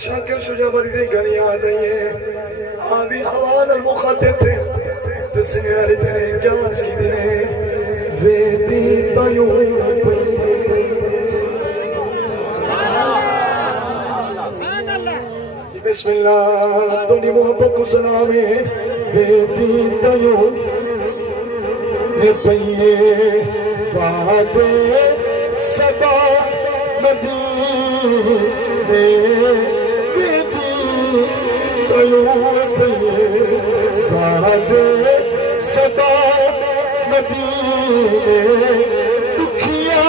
शाकिर शुजाबरी दी गली आ गई है आबी हवाल मुखातिब थे तस्नीर तेरे जास की दिने वेदी तयू बिस्मिल्लाह तुनी मोहब्बत को सलामे वेदी तयू ने पइए वादे सदा मदीने सदा मदीने दुखिया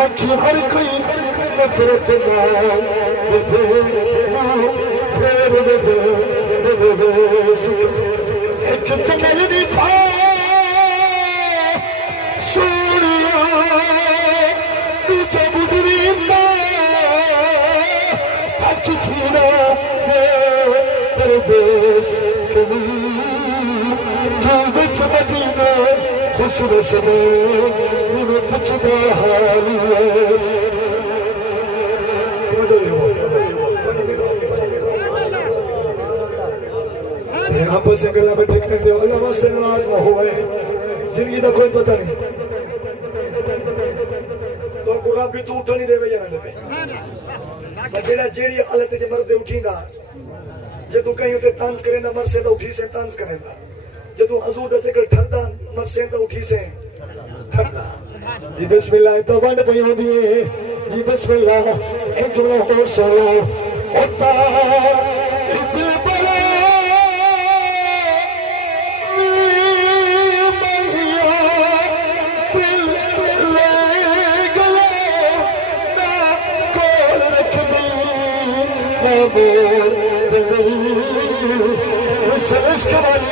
आखी हर कोई नफरत एक चमल था सोनिया दूजा बुदरी थक छीना परदेश बिच मदीना खुशरो समय पुछदा हाल आपस से गला में ठेकने दे अल्लाह से नाराज ना हो जिंदगी का कोई पता नहीं तो कुरान भी तू उठ नहीं देवे या ना देवे जेड़ा जेड़ी हालत च मरदे उठींदा जदू कहीं उते तांस करेंदा मरसे तो उठी से तांस करेंदा जदू हजूर दे जिक्र ठरदा मरसे तो उठी से ठरदा जी बिस्मिल्लाह तो बंद पई होंदी है जी बिस्मिल्लाह एक जुमला और सुनो होता दिल बड़े It's